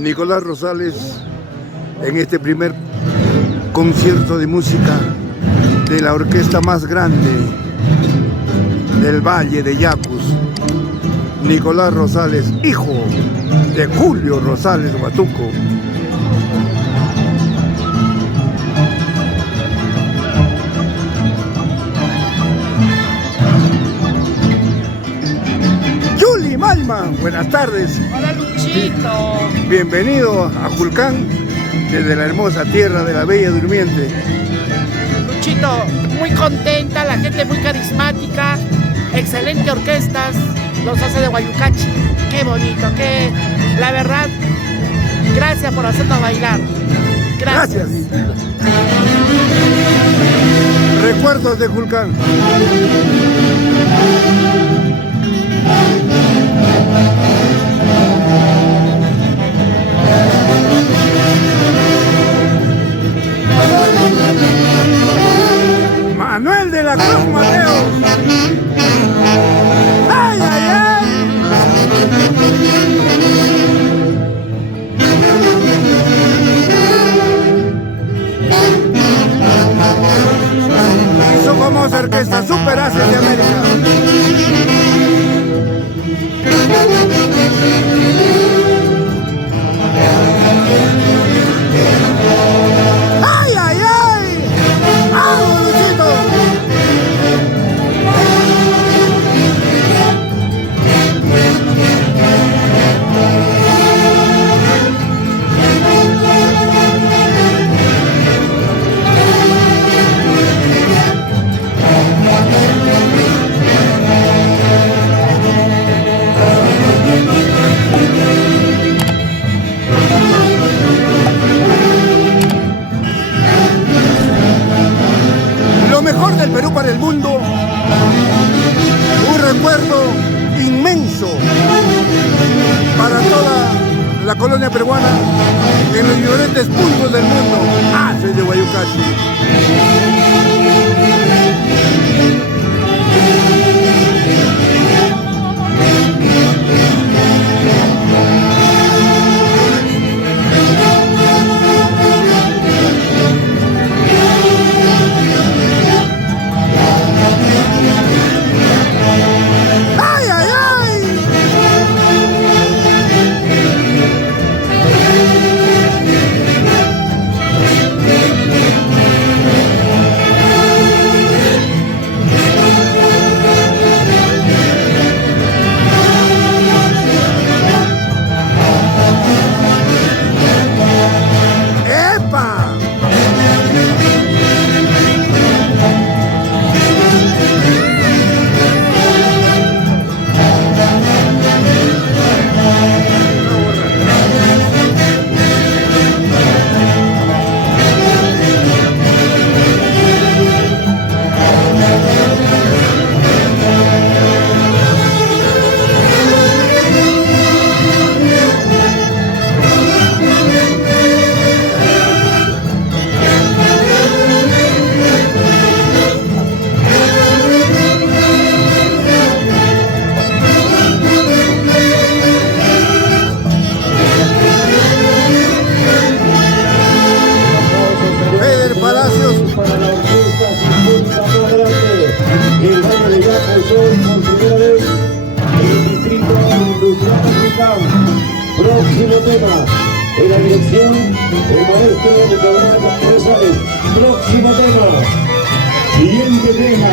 Nicolás Rosales en este primer concierto de música de la orquesta más grande del Valle de Yacus. Nicolás Rosales, hijo de Julio Rosales Huatuco. Yuli Malman, buenas tardes. Hola Luchito. Bienvenido a Julcán, desde la hermosa tierra de la Bella Durmiente. Luchito, muy contenta, la gente muy carismática, excelente orquestas, los hace de Guayucachi. Qué bonito, la verdad, gracias por hacernos bailar. Gracias. Recuerdos de Julcán. Manuel de la Cruz Mateo. ¡Ay, ay, ay! Hizo famosa orquesta Super Aces de América. ¡Ay, ay, ay! ¡Vamos, Luchito! Lo mejor del Perú para el mundo, un recuerdo inmenso para toda la colonia peruana en los diferentes puntos del mundo. Haces de Guayucachi. ¡Ay, ay, ay! ¡Epa! Feder Palacios. Para la orquesta sinfónica más grande del Valle de Yacus, hoy por primera vez en el distrito industrial africano. Próximo tema, en la dirección del maestro Nicolás Rosales. Próximo tema, siguiente tema,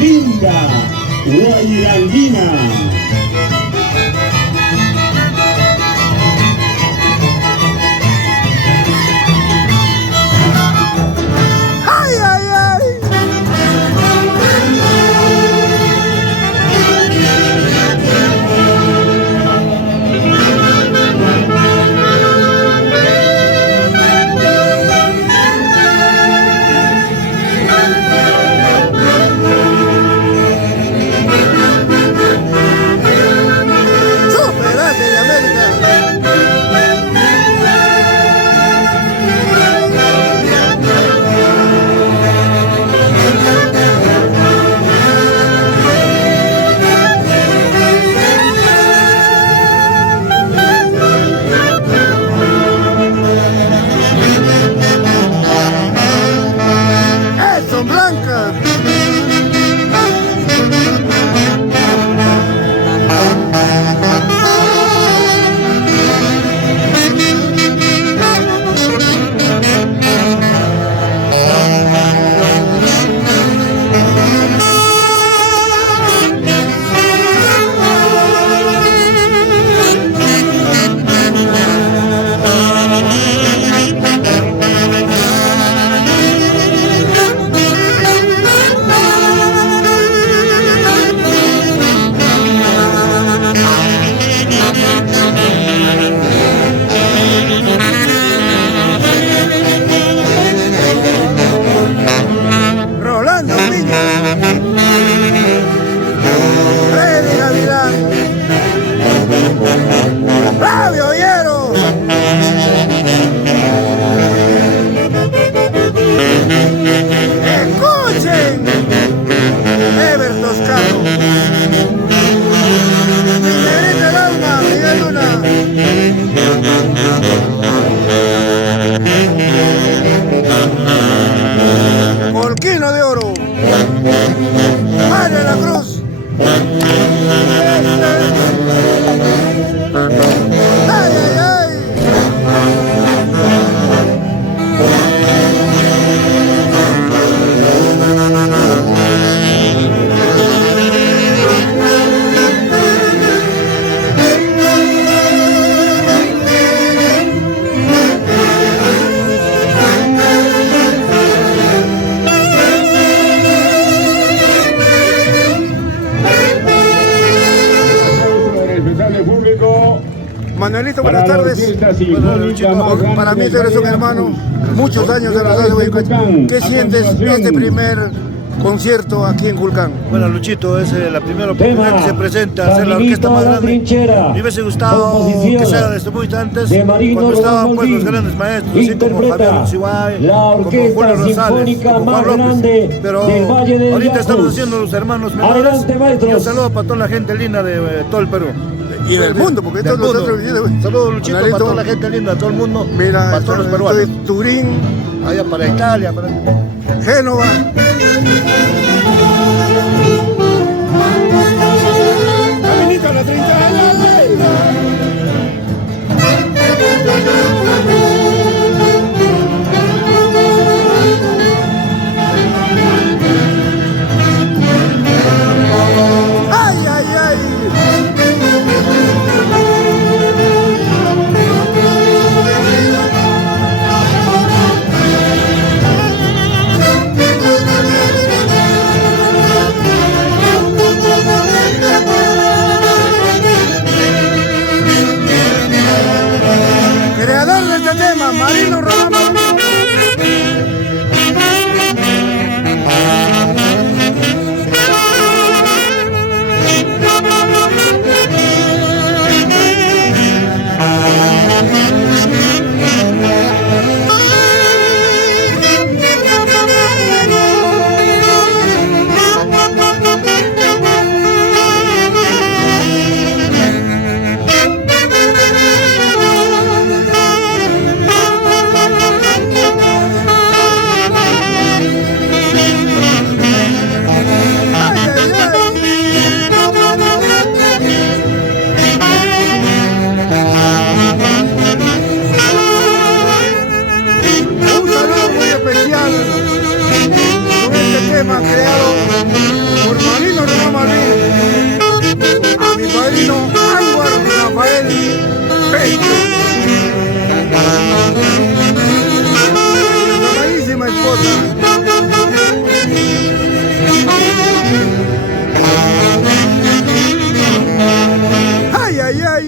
Linda Guairandina. ¡Ay, ay, ay! Colquino de oro. María la Cruz. Ay, ay, ay. Manuelito, buenas tardes. Para mí tú eres un hermano, muchos años de la ciudad de Huaycachi. ¿Qué sientes este primer concierto aquí en Culcán? Bueno, Luchito, es la primera oportunidad que se presenta a hacer la orquesta más grande. Me hubiese gustado que sea desde muy antes, cuando estaban pues los grandes maestros, así como Javier Luxiguay, como Julio Rosales, como Juan López. Pero ahorita estamos haciendo los hermanos menores. Y un saludo para toda la gente linda de todo el Perú. Y del mundo, porque esto lo está transmitiendo. Saludos, Luchito, para toda la gente linda, todo el mundo. Mira, para todos los peruanos. Estoy Turín, allá para Italia, para Génova. Caminito a la 30. Ay, ay, ay. Creador de este tema, Marino Román. Creado por Marino Román, a mi padrino Anwar Rafael Pecho, mi amadísima esposa. Ay, ay, ay.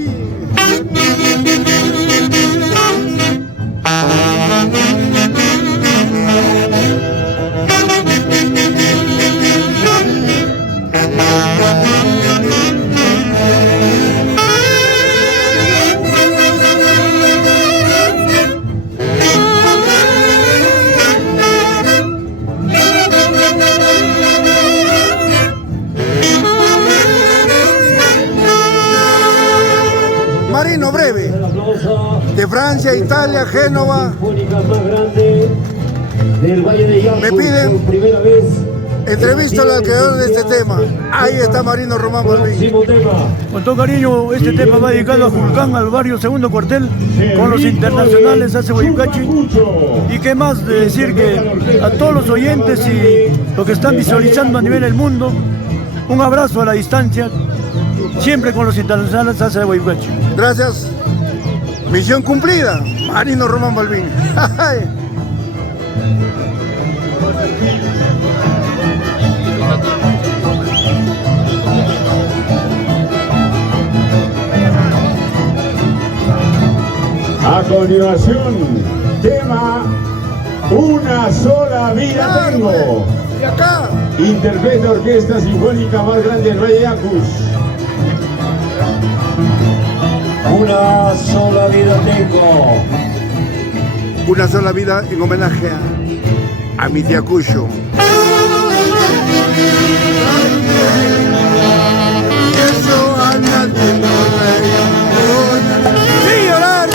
Marino breve, de Francia, Italia, Génova. Me piden entrevista al creador de este tema. Ahí está Marino Román Balbín. Con todo cariño, este tema va dedicado a Culcán, al barrio Segundo Cuartel, con los internacionales hace Huaycachi. Y qué más de decir que a todos los oyentes y los que están visualizando a nivel del mundo, un abrazo a la distancia, siempre con los internacionales hace Huaycachi. Gracias. Misión cumplida. Marino Román Balbín. A continuación, tema Una sola vida tengo. Y acá. Interpreta Orquesta Sinfónica más grande del Valle de Yacus. Una sola vida tengo. Una sola vida en homenaje a mi tía Cuyo. Eso a nadie no le importa. Sí, llorar.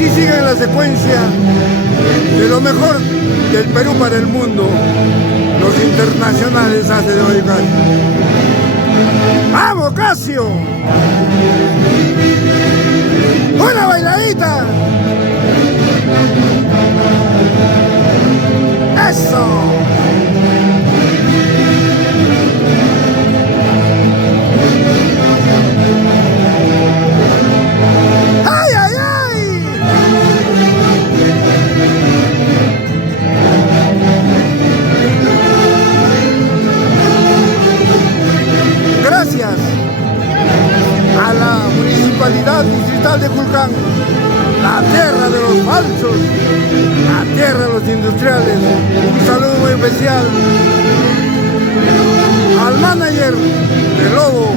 así sigue en la secuencia de lo mejor del Perú para el mundo, los internacionales hace de Guayucachi. ¡Vamos, Casio! ¡Una bailadita! ¡Eso! ¡Ay, ay, ay! Gracias a la Municipalidad Distrital de Julcán, la tierra de los falsos, la tierra de los industriales. Un saludo muy especial al manager de Lobo.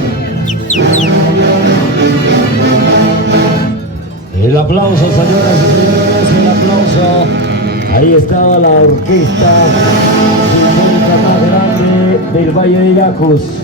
El aplauso, señoras y señores, el aplauso. Ahí estaba la orquesta sinfónica más grande del Valle de Yacus.